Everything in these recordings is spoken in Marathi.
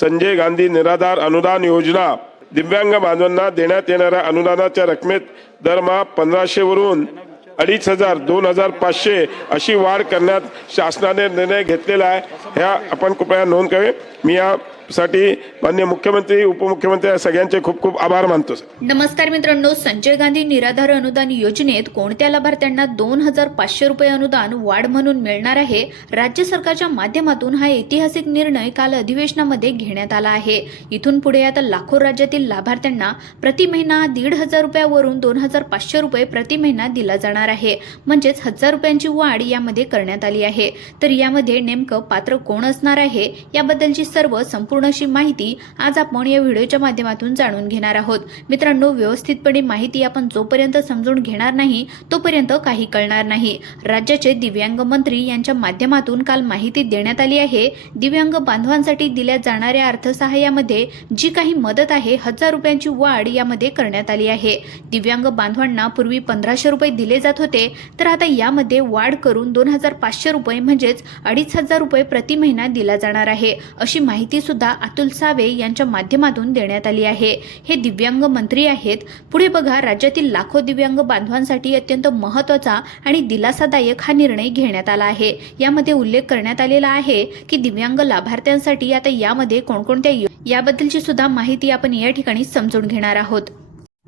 संजय गांधी निराधार अनुदान योजना. दिव्यांग बांधवांना देण्यात येणाऱ्या अनुदानाच्या रकमेत दरमहा पंधराशेवरून अडीच हजार दोन हजार पाचशे अशी वाढ करण्यात शासनाने निर्णय घेतलेला आहे. ह्या आपण कृपया नोंद करावी मी या साठी मान्य मुख्यमंत्री उपमुख्यमंत्री या सगळ्यांचे खूप खूप आभार मानतो नमस्कार मित्रांनो संजय गांधी निराधार अनुदान योजनेत कोणत्या लाभार्थ्यांना दोन हजार पाचशे रुपये अनुदान वाढ म्हणून मिळणार आहे? राज्य सरकारच्या माध्यमातून हा ऐतिहासिक निर्णय काल अधिवेशनामध्ये घेण्यात आला आहे. इथून पुढे आता लाखो राज्यातील लाभार्थ्यांना प्रति महिना दीड हजार रुपयावरून दोन हजार पाचशे रुपये प्रति महिना दिला जाणार आहे. म्हणजेच हजार रुपयांची वाढ यामध्ये करण्यात आली आहे. तर यामध्ये नेमकं पात्र कोण असणार आहे? याबद्दलची सर्व संपूर्ण अशी माहिती आज आपण या व्हिडिओच्या माध्यमातून जाणून घेणार आहोत. मित्रांनो व्यवस्थितपणे माहिती आपण जोपर्यंत समजून घेणार नाही तोपर्यंत काही कळणार नाही. राज्याचे दिव्यांग मंत्री यांच्या माध्यमातून काल माहिती देण्यात आली आहे. दिव्यांग बांधवांसाठी दिल्या जाणाऱ्या अर्थसहाय्यामध्ये जी काही मदत आहे हजार रुपयांची वाढ यामध्ये करण्यात आली आहे. दिव्यांग बांधवांना पूर्वी पंधराशे रुपये दिले जात होते तर आता यामध्ये वाढ करून दोन हजार पाचशे रुपये म्हणजेच अडीच हजार रुपये प्रति महिना दिला जाणार आहे. अशी माहिती सुद्धा अतुल सावे यांच्या माध्यमातून देण्यात आली आहे. हे दिव्यांग मंत्री आहेत. पुढे बघा राज्यातील लाखो दिव्यांग बांधवांसाठी अत्यंत महत्त्वाचा आणि दिलासादायक हा निर्णय घेण्यात आला आहे. यामध्ये उल्लेख करण्यात आलेला आहे की दिव्यांग लाभार्थ्यांसाठी आता यामध्ये कोणकोणत्या याबद्दलची सुद्धा माहिती आपण या ठिकाणी समजून घेणार आहोत.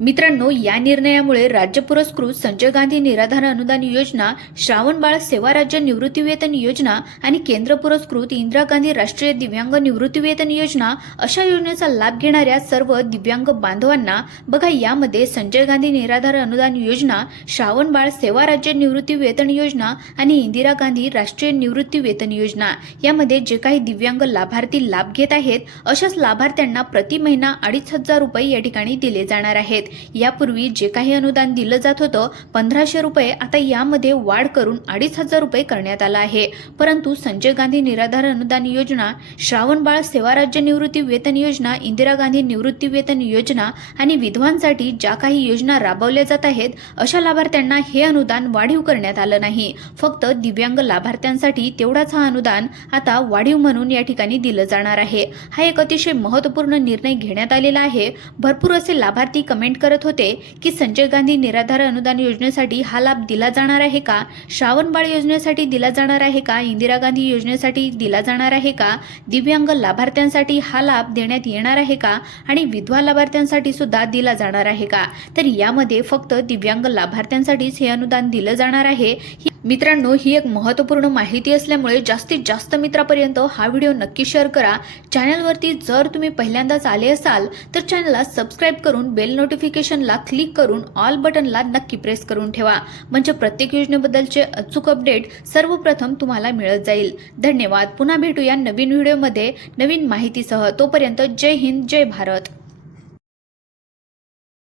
मित्रांनो या निर्णयामुळे राज्य पुरस्कृत संजय गांधी निराधार अनुदान योजना श्रावण बाळ सेवा राज्य निवृत्तीवेतन योजना आणि केंद्र पुरस्कृत इंदिरा गांधी राष्ट्रीय दिव्यांग निवृत्तीवेतन योजना अशा योजनेचा लाभ घेणाऱ्या सर्व दिव्यांग बांधवांना बघा यामध्ये संजय गांधी निराधार अनुदान योजना श्रावण बाळ सेवा राज्य निवृत्तीवेतन योजना आणि इंदिरा गांधी राष्ट्रीय निवृत्तीवेतन योजना. यामध्ये जे काही दिव्यांग लाभार्थी लाभ घेत आहेत अशाच लाभार्थ्यांना प्रति महिना अडीच हजार रुपये या ठिकाणी दिले जाणार आहेत. यापूर्वी जे काही अनुदान दिलं जात होतं पंधराशे रुपये आता यामध्ये वाढ करून अडीच हजार रुपये करण्यात आला आहे. परंतु संजय गांधी निराधार अनुदान योजना श्रावण बाळ सेवा राज्य निवृत्ती वेतन योजना इंदिरा गांधी निवृत्ती वेतन योजना आणि विधवांसाठी ज्या काही योजना राबवल्या जात आहेत अशा लाभार्थ्यांना हे अनुदान वाढीव करण्यात आलं नाही. फक्त दिव्यांग लाभार्थ्यांसाठी तेवढाच हा अनुदान आता वाढीव म्हणून या ठिकाणी दिलं जाणार आहे. हा एक अतिशय महत्त्वपूर्ण निर्णय घेण्यात आलेला आहे. भरपूर असे लाभार्थी कमेंट करत होते की संजय गांधी निराधार अनुदान योजनेसाठी हा लाभ दिला जाणार आहे का? श्रावण बाळ योजनेसाठी दिला जाणार आहे का? इंदिरा गांधी योजनेसाठी दिला जाणार आहे का? दिव्यांग लाभार्थ्यांसाठी हा लाभ देण्यात येणार आहे का? आणि विधवा लाभार्थ्यांसाठी सुद्धा दिला जाणार आहे का? तर यामध्ये फक्त दिव्यांग लाभार्थ्यांसाठीच हे अनुदान दिलं जाणार आहे. ही- मित्रांनो ही एक महत्त्वपूर्ण माहिती असल्यामुळे जास्तीत जास्त मित्रापर्यंत हा व्हिडिओ नक्की शेअर करा. चॅनलवरती जर तुम्ही पहिल्यांदाच आले असाल तर चॅनलला सबस्क्राईब करून बेल नोटिफिकेशनला क्लिक करून ऑल बटनला नक्की प्रेस करून ठेवा. म्हणजे प्रत्येक योजनेबद्दलचे अचूक अपडेट सर्वप्रथम तुम्हाला मिळत जाईल. धन्यवाद. पुन्हा भेटूया नवीन व्हिडिओमध्ये. नवीन माहितीसह तोपर्यंत जय हिंद जय भारत.